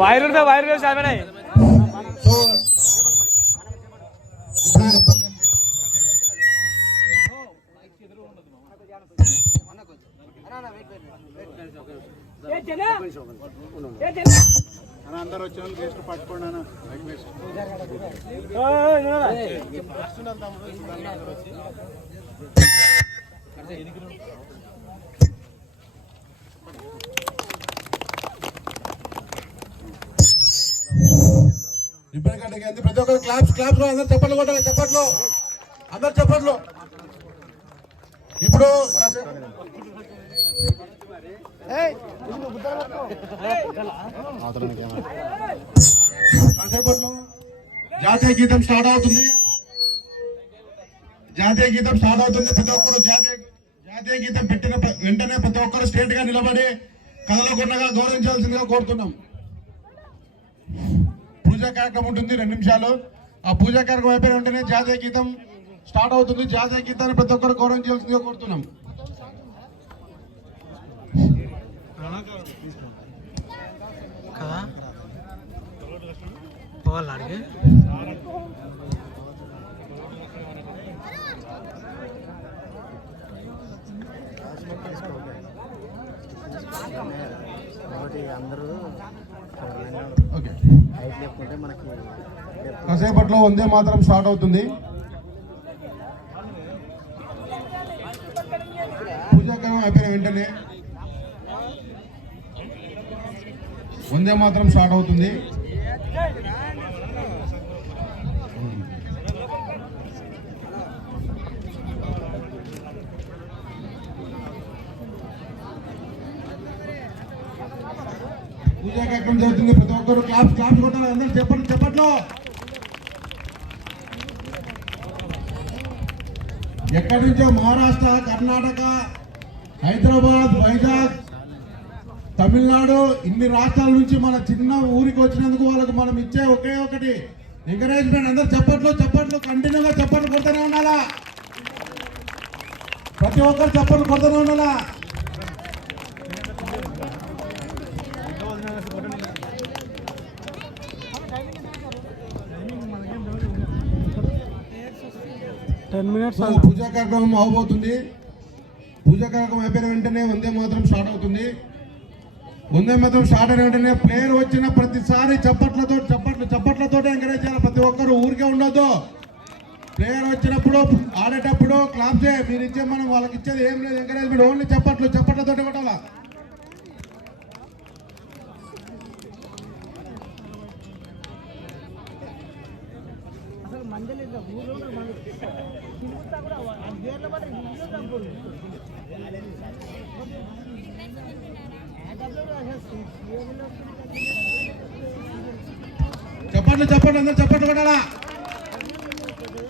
Wire wire సామె అందరు వచ్చిన వాళ్ళు గెస్ట్ పట్టుకోండి అన్న రిక్వెస్ట్. ప్రతి ఒక్కరు క్లాప్స్ క్లాప్స్ అందరు చప్పట్లు కొట్టాలి. చప్పట్లు అందరు చప్పట్లు. ఇప్పుడు కాసేపట్లో జాతీయ గీతం స్టార్ట్ అవుతుంది. జాతీయ గీతం స్టార్ట్ అవుతుంది. ప్రతి ఒక్కరు జాతీయ గీతం పెట్టిన వెంటనే ప్రతి ఒక్కరు స్ట్రేట్ గా నిలబడి కదలకుండా గౌరవించాల్సిందిగా కోరుతున్నాం. పూజా కార్యక్రమం ఉంటుంది 2 నిమిషాలు. ఆ పూజా కార్యక్రమం అయిపోయిన వెంటనే జాతీయ గీతం స్టార్ట్ అవుతుంది. జాతీయ గీతాన్ని ప్రతి ఒక్కరు గౌరవించాల్సిందిగా కోరుతున్నాం. కాసేపట్లో వందే మాత్రం స్టార్ట్ అవుతుంది. పూజాకాలం అయిపోయిన వెంటనే వందే మాత్రం స్టార్ట్ అవుతుంది. పూజా కార్యక్రమం జరుగుతుంది. ప్రతి ఒక్కరు క్లాప్స్ క్లాప్స్ కొట్టాలి. అందరూ చెప్పండి చెప్పట్లో. ఎక్కడి నుంచో మహారాష్ట్ర, కర్ణాటక, హైదరాబాద్, వైజాగ్, తమిళనాడు ఇన్ని రాష్ట్రాల నుంచి మన చిన్న ఊరికి వచ్చినందుకు వాళ్ళకి మనం ఇచ్చే ఒకే ఒకటి ఎంకరేజ్మెంట్. అందరు చప్పట్లు చప్పట్లు కంటిన్యూగా చప్పట్లు కొడుతూనే ఉండాలా. ప్రతి ఒక్కరు చప్పట్లు కొడుతూనే ఉండాలా. పూజా కార్యక్రమం అవబోతుంది. పూజా కార్యక్రమం అయిపోయిన వెంటనే వందే మాత్రం స్టార్ట్ అవుతుంది. వందే మాత్రం స్టార్ట్ అయిన వెంటనే ప్లేయర్ వచ్చిన ప్రతిసారి చప్పట్లతో ఎంకరేజ్ చేయాలి. ప్రతి ఒక్కరు ఊరికే ఉండొద్దు. ప్లేయర్ వచ్చినప్పుడు ఆడేటప్పుడు క్లాప్స్ మీరు ఇచ్చే మనం వాళ్ళకి ఇచ్చేది ఏం లేదు. ఎంకరేజ్మెంట్ ఓన్లీ చప్పట్లతో కొట్టాలా. చప్పట్లు అందరూ చప్పట్లు కొట్టాలా.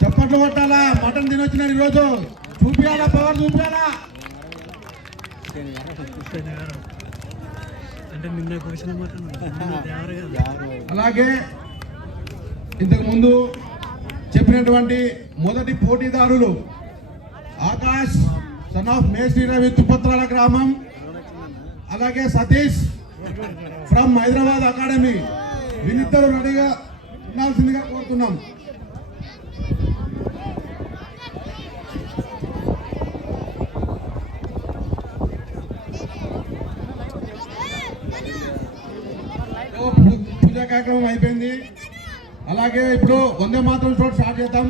చప్పట్లు కొట్టాలా. మటన్ తినొచ్చినారు ఈరోజు. చూపియాలా, పవర్ చూపియాలా. అలాగే ఇంతకు ముందు చెప్పినటువంటి మొదటి పోటీదారులు ఆకాష్ సన్ ఆఫ్ మేస్త్రి రవి తుపత్రాల గ్రామం, అలాగే సతీష్ ఫ్రమ్ హైదరాబాద్ అకాడమీ. వీళ్ళిద్దరూ రెడీగా ఉండాల్సిందిగా కోరుతున్నాం. పూజా కార్యక్రమం అయిపోయింది. అలాగే ఇప్పుడు వందే మాత్రం స్టార్ట్ చేద్దాం.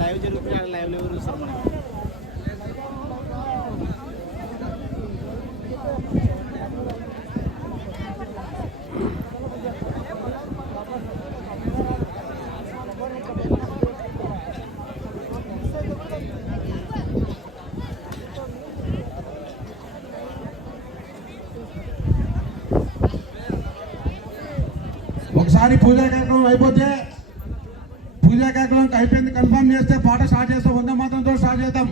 లైవ్ జరుగుతుంది. లైవ్ ఎవరు చూస్తారు మనకి. ఒకసారి పూజా కార్యక్రమం అయిపోతే పూజా కార్యక్రమం అయిపోయింది కన్ఫర్మ్ చేస్తే పాట స్టార్ట్ చేస్తాం. వందే మాత్రంతో స్టార్ట్ చేద్దాం.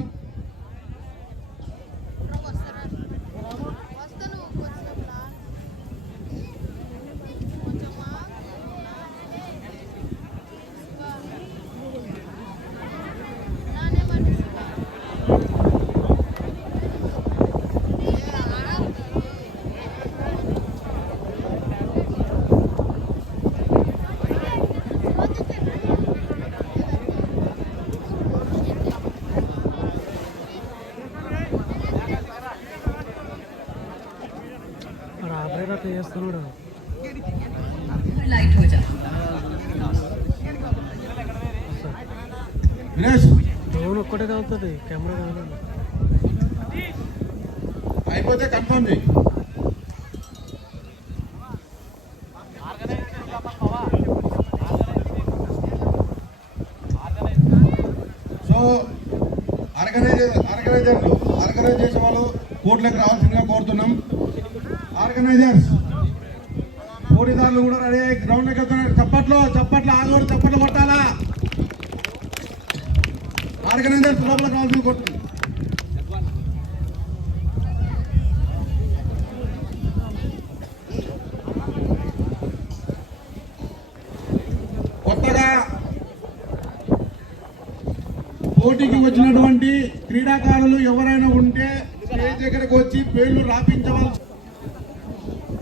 लाइट हो जा వినేష్ డ్రోన్ ఒక్కటే అవుతుంది కెమెరా అయిపోతే కన్ఫర్మ్ చేయి. సో ఆర్గనైజ్ చేసే వాళ్ళు కోర్టులకు రావాల్సిందిగా కోరుతున్నాం. ఆర్గనైజర్స్ పోటీదారులు కూడా రెడీ అయ్యి గ్రౌండ్లోకి వెళ్తున్నారు. చప్పట్లు ఆగోడు, చప్పట్లు కొట్టాలా. ఆర్గనైజర్స్ లోపల కావాల్సింది కొట్టు. కొత్తగా పోటీకి వచ్చినటువంటి క్రీడాకారులు ఎవరైనా ఉంటే స్టేజ్ దగ్గరకు వచ్చి పేర్లు రాపించవలసి